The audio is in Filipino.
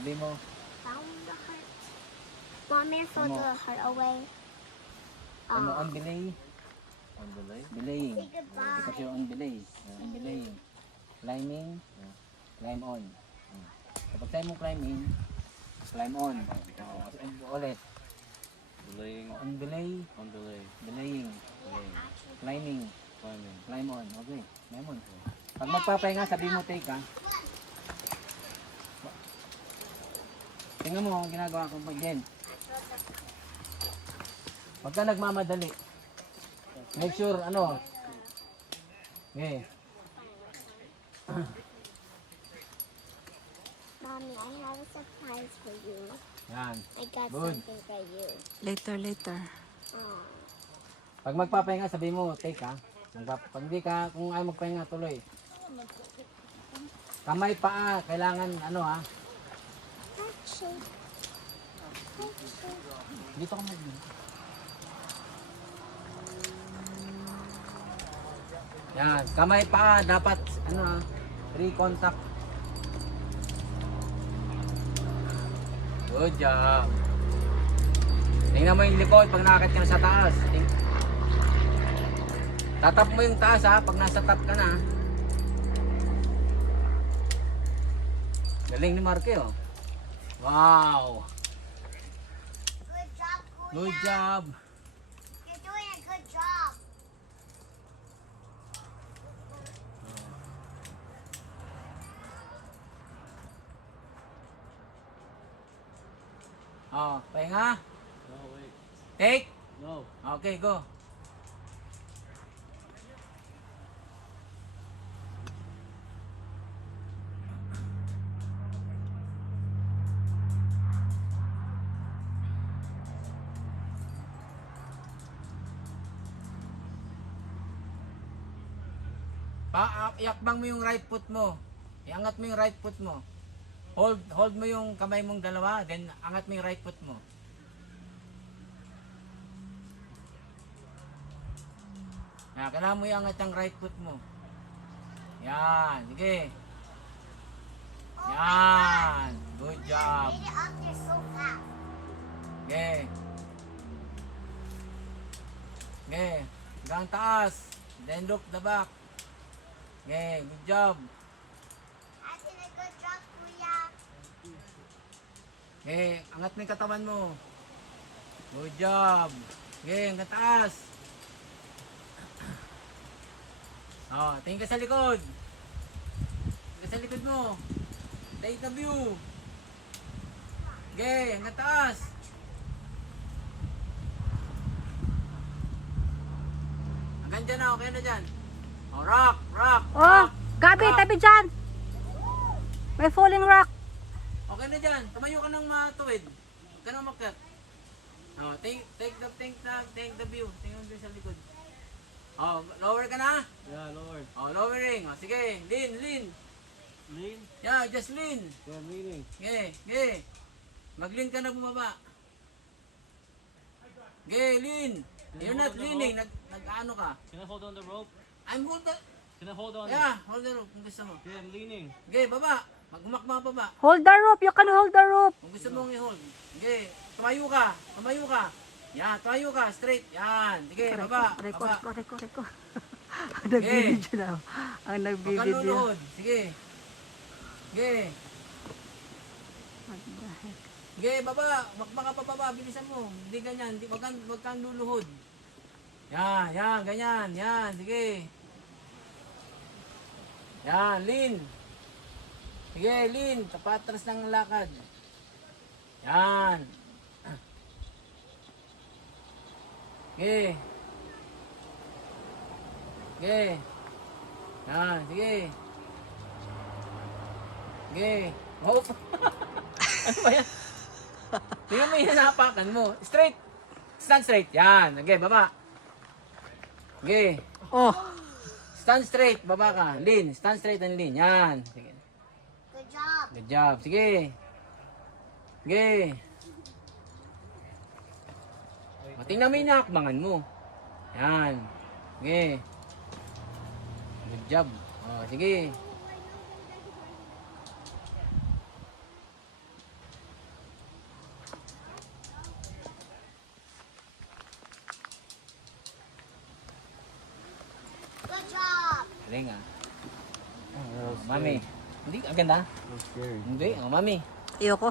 Sabi mo. Found the heart. Mommy throw the heart away. Ano, on belay? On the leg. Belaying. Say goodbye. Because you're on belay. On belaying. Climbing. Climb on. Kapag tayo mo climbing, climb on. Ulit. Belaying. On belay. On the leg. Belaying. Belaying. Climbing. Climbing. Climb on. Okay. Climb on. Pag magpapahinga, sabi mo take ha. Tingnan mo ang ginagawa ko pag din. Huwag ka nagmamadali. Make sure, ano. Okay. Mommy, I have a surprise for you. Yan. I got Good. something for you. Later. Oh. Pag magpapahinga, sabi mo take ha. Pag hindi ka, kung ayaw magpahinga, tuloy. Kamay, paa, kailangan ano ha. Actually. Dito ka mag Yan, kamay paa dapat ano ha, free contact. Good job. Tingnan mo yung likod pag nakakit ka na sa taas. Tatap mo yung taas ha, pag nasa top ka na. Galing ni Marque oh. Wow. Good job, Kuya. Good job. You're doing a good job. Oh, pahinga. No, wait. Take. No. Okay, go. Iakbang mo yung right foot mo. Iangat mo yung right foot mo. Hold mo yung kamay mong dalawa, then angat mo yung right foot mo. Kailangan mo iangat yung right foot mo. Yan, sige. Yan, good job. Made it up there so fast. Okay. Okay, hanggang taas. Then look the back. Okay, good job. I did a good job, Kuya. Okay, angat mo yung katawan mo. Good job. Okay, hanggang taas. Oh, tingin ka sa likod. Tingin ka sa likod mo. Take the view. Okay, hanggang taas. Hanggang dyan na, okay na dyan. Oh, rock. Oh, Gabi, tabi dyan. May falling rock. Okay na dyan. Tumayo ka ng matuwid. Huwag ka nang makat. Oh, take the view. Tingnan mo sa likod. Oh, lower ka na? Yeah, Lord. Oh, lowering. Oh, sige, lean. Lean. Yeah, just lean. Yeah, leaning. Okay. Mag-lean ka na bumaba. Okay, lean. You're not leaning. Nag-ano ka? Can I hold on the rope? I'm hold the... Can I hold on? Yeah, hold the rope kung gusto mo. Yeah, I'm leaning. Okay, baba. Magbumakma baba. Hold the rope. You can hold the rope. Kung gusto mong i-hold. Okay, tumayo ka. Yan, tumayo ka. Straight. Yan. Sige, baba. Reko. Nagbibidyo na. Ang Huwag kang nagbibidyo. luluhod. Sige. Sige. What the heck? Sige, baba. Magmaka pa baba. Bilisan mo. Hindi ganyan. Wag kang luluhod. Yan. Ganyan. Yan. Sige. Yan. Lean. Sige, lean. Tapatras ng lakad. Yan. Sige. Yan. Sige. Hope. Ano ba yan? Tingnan mo yung hinapakan mo. Straight. Stand straight. Yan. Okay, baba. Okay. Oh, Stand straight. Baba ka. Lean. Stand straight and lean. Yan. Sige. Good job. Good job. Sige. O, tingnan mo yung nakakbangan mo. Yan. Sige. Good job. O, sige. Good job. Galing ah. Oh, that was Mami. Hindi, ang ganda. so scary. Hindi, mami. Ayoko.